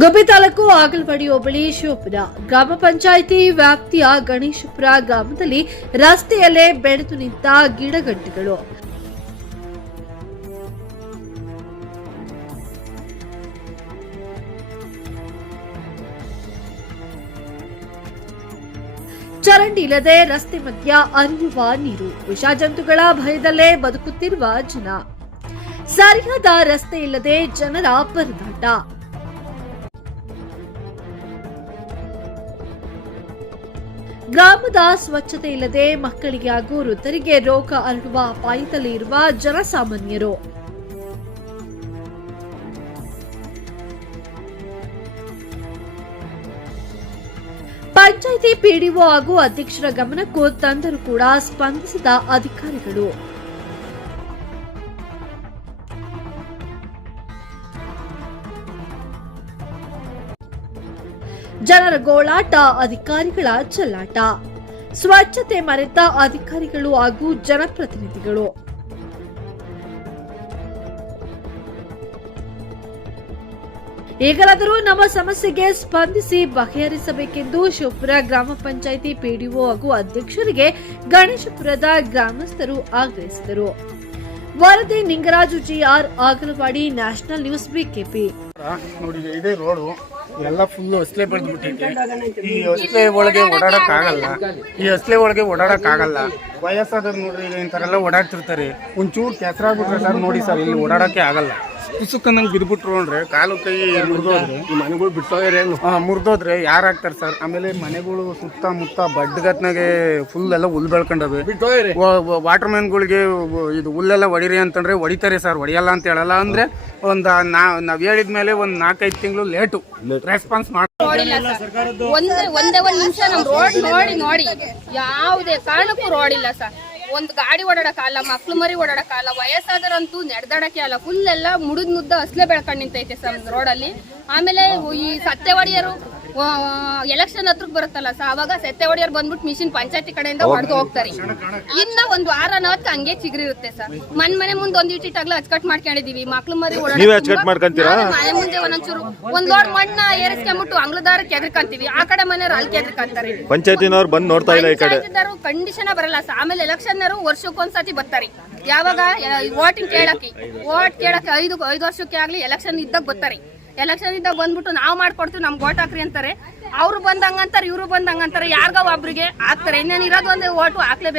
ಗುಬ್ಬಿ ತಾಲೂಕು ಆಗಲವಾಡಿ ಹೋಬಳಿ ಶಿವಪುರ ಗ್ರಾಮ ಪಂಚಾಯಿತಿ ವ್ಯಾಪ್ತಿಯ ಗಣೇಶಪುರ ಗ್ರಾಮದಲ್ಲಿ ರಸ್ತೆಯಲ್ಲೇ ಬೆಳೆದು ನಿಂತ ಗಿಡಗಂಟಿಗಳು. ಚರಂಡಿ ಇಲ್ಲದೆ ರಸ್ತೆ ಮಧ್ಯ ಅರಿಯುವ ನೀರು, ವಿಷಜಂತುಗಳ ಭಯದಲ್ಲೇ ಬದುಕುತ್ತಿರುವ ಜನ. ಸರಿಯಾದ ರಸ್ತೆ ಇಲ್ಲದೆ ಜನರ ಪರದಾಟ. ಗ್ರಾಮದ ಸ್ವಚ್ಛತೆ ಇಲ್ಲದೆ ಮಕ್ಕಳಿಗೆ ಹಾಗೂ ವೃದ್ಧರಿಗೆ ರೋಗ ಹರಡುವ ಅಪಾಯದಲ್ಲಿ ಇರುವ ಜನಸಾಮಾನ್ಯರು. ಪಂಚಾಯಿತಿ ಪಿಡಿಒ ಹಾಗೂ ಅಧ್ಯಕ್ಷರ ಗಮನಕ್ಕೂ ತಂದರೂ ಕೂಡ ಸ್ಪಂದಿಸಿದ ಅಧಿಕಾರಿಗಳು. ಜನರ ಗೋಳಾಟ, ಅಧಿಕಾರಿಗಳ ಚಲ್ಲಾಟ. ಸ್ವಚ್ಛತೆ ಮರೆತ ಅಧಿಕಾರಿಗಳು ಹಾಗೂ ಜನಪ್ರತಿನಿಧಿಗಳು. ಈಗಲಾದರೂ ನಮ್ಮ ಸಮಸ್ಯೆಗೆ ಸ್ಪಂದಿಸಿ ಬಗೆಹರಿಸಬೇಕೆಂದು ಶಿವಪುರ ಗ್ರಾಮ ಪಂಚಾಯಿತಿ ಪಿಡಿಒ ಹಾಗೂ ಅಧ್ಯಕ್ಷರಿಗೆ ಗಣೇಶಪುರದ ಗ್ರಾಮಸ್ಥರು ಆಗ್ರಹಿಸಿದರು. ವರದಿ Ningaraju GR, Agalavadi national news BKP. ಎಲ್ಲ ಫುಲ್ ಹೊಸ್ಲೆ ಬೆಳೆದು ಬಿಟ್ಟೈತೆ ಈ ಹೊಸ್ಲೆ ಒಳಗೆ ಓಡಾಡಕ್ ಆಗಲ್ಲ ಈ ಹೊಸ್ಲೆ ಒಳಗೆ ಓಡಾಡಕ್ ಆಗಲ್ಲ ವಯಸ್ಸಾದವ್ರು ನೋಡ್ರಿ ಇಂಥರೆಲ್ಲ ಓಡಾಡ್ತಿರ್ತಾರೆ. ಒಂಚೂರು ಕೆಸರಾಗ್ಬಿಟ್ರೆ ಸರ್ ನೋಡಿ ಸರ್ ಇಲ್ಲಿ ಓಡಾಡಕ್ಕೆ ಆಗಲ್ಲ. ಪುಸುಕನ್ನಂಗೆ ಬಿದ್ಬಿಟ್ರು ಅಂದ್ರೆ ಕಾಲು ಕೈ ಮುರಿದೋದ್ರೆ. ಈ ಮನೆಗಳು ಹಾಂ ಮುರಿದೋದ್ರೆ. ಯಾರು ಹಾಕ್ತಾರೆ ಸರ್? ಆಮೇಲೆ ಮನೆಗಳು ಸುತ್ತಮುತ್ತ ಬಡ್ಗತ್ನಾಗೆ ಫುಲ್ ಎಲ್ಲ ಹುಲ್ ಬೆಳ್ಕೊಂಡವೆ. ವಾಟರ್ ಮ್ಯಾನ್ಗಳಿಗೆ ಇದು ಹುಲ್ಲೆಲ್ಲ ಹೊಡಿರಿ ಅಂತಂದ್ರೆ ಹೊಡಿತಾರೆ ಸರ್. ಹೊಡಿಯಲ್ಲ ಅಂತ ಹೇಳಲ್ಲ. ಅಂದ್ರೆ ಒಂದು ನಾ ನಾವ್ ಹೇಳಿದ ಮೇಲೆ ಒಂದ್ ನಾಲ್ಕೈದು ತಿಂಗಳು ಲೇಟು. ರೆಸ್ಪಾನ್ಸ್ ಮಾಡಿ ಒಂದೇ ಒಂದೇ ಒಂದ್ ನಿಮಿಷ ನಮ್ ರೋಡ್ ನೋಡಿ ನೋಡಿ. ಯಾವುದೇ ಕಾರಣಕ್ಕೂ ರೋಡ್ ಇಲ್ಲ ಸರ್. ಒಂದ್ ಗಾಡಿ ಓಡಾಡಕ್ಕಾಗಲ್ಲ, ಮಕ್ಳು ಮರಿ ಓಡಾಡಕ್ಕಾಗಲ್ಲ, ವಯಸ್ಸಾದರಂತೂ ನಡೆದಾಡಕ್ಕೆ ಅಲ್ಲ ಫುಲ್ ಎಲ್ಲ ಮುಡಿದ್ ಮುದ್ದ ಅಸ್ಲೆ ಬೆಳ್ಕೊಂಡ್ ನಿಂತೈತೆ ಸರ್, ರೋಡಲ್ಲಿ. ಆಮೇಲೆ ಈ ಸತ್ತೆ ಒಡೆಯರು ಎಲೆಕ್ಷನ್ ಹತ್ರಕ್ ಬರುತ್ತಲ್ಲ ಸರ್ ಅವಾಗ ಸತ್ತೆ ಒಡೆಯರ್ ಬಂದ್ಬಿಟ್ಟು ಮಿಷಿನ್ ಪಂಚಾಯತಿ ಕಡೆಯಿಂದ ಹೊಡೆದು ಹೋಗ್ತಾರೆ. ಇನ್ನ ಒಂದ್ ವಾರ ಅನ್ನೋದಕ್ಕೆ ಹಂಗೆ ಚಿಗುರಿರುತ್ತೆ ಸರ್ ಮನ್ ಮನೆ ಮುಂದೆ ಒಂದ್ ಇಟ್ಟಿಟ್ಟಾಗ್ಲೂ ಅಚ್ಚಕಟ್ ಮಾಡ್ಕೊಂಡಿದೀವಿ. ಮಕ್ಳು ಮರಿ ನೀವೇ ಮಾಡ್ಕೊಂತೀರಾ? ಮನೆ ಮುಂದೆ ಒಂದೊಂಚೂರು ಒಂದ್ ಲೋಡ್ ಮಣ್ಣ ಏರಿಸ್ಕೊಂಡ್ಬಿಟ್ಟು ಅಂಗ್ಲದಾರ ಕೆದ್ರಿಕಂತೀವಿ ಆ ಕಡೆ ಮನೆಯವ್ರು ಅಲ್ಲಿ ಕೆದ್ರಿಕಂತಾರೆ ಪಂಚಾಯತಿನವ್ರು ಬಂದು ನೋಡ್ತಾ ಇಲ್ಲ ಈ ಕಡೆ. ಕಂಡೀಷನ್ ಬರಲ್ಲ ಸರ್ ಆಮೇಲೆ ಎಲೆಕ್ಷನ್ ವರ್ಷಕ್ಕೊಂದ್ಸತಿ ಬರ್ತಾರೆ. ಯಾವಾಗ ವೋಟಿಂಗ್ ಕೇಳಕ್ಕೆ ವೋಟ್ ಕೇಳಕ್ಕೆ ಐದು ಐದು ವರ್ಷಕ್ಕೆ ಆಗ್ಲಿ ಎಲೆಕ್ಷನ್ ಇದ್ದಾಗ ಬರ್ತಾರೆ. ಎಲೆಕ್ಷನ್ ಇದ್ದಾಗ ಬಂದ್ಬಿಟ್ಟು ನಾವು ಮಾಡ್ಕೊಡ್ತೀವಿ, ನಮ್ಗೆ ಓಟ್ ಹಾಕ್ರಿ ಅಂತಾರೆ. ಅವ್ರು ಬಂದಂಗಂತಾರೆ ಇವ್ರು ಬಂದಂಗಂತಾರೆ ಯಾರಿಗೋ ಒಬ್ರಿಗೆ ಹಾಕ್ತಾರೆ. ಇನ್ನೇನು ಇರೋದು ಒಂದೇ ಓಟು ಹಾಕ್ಲೇಬೇಕು.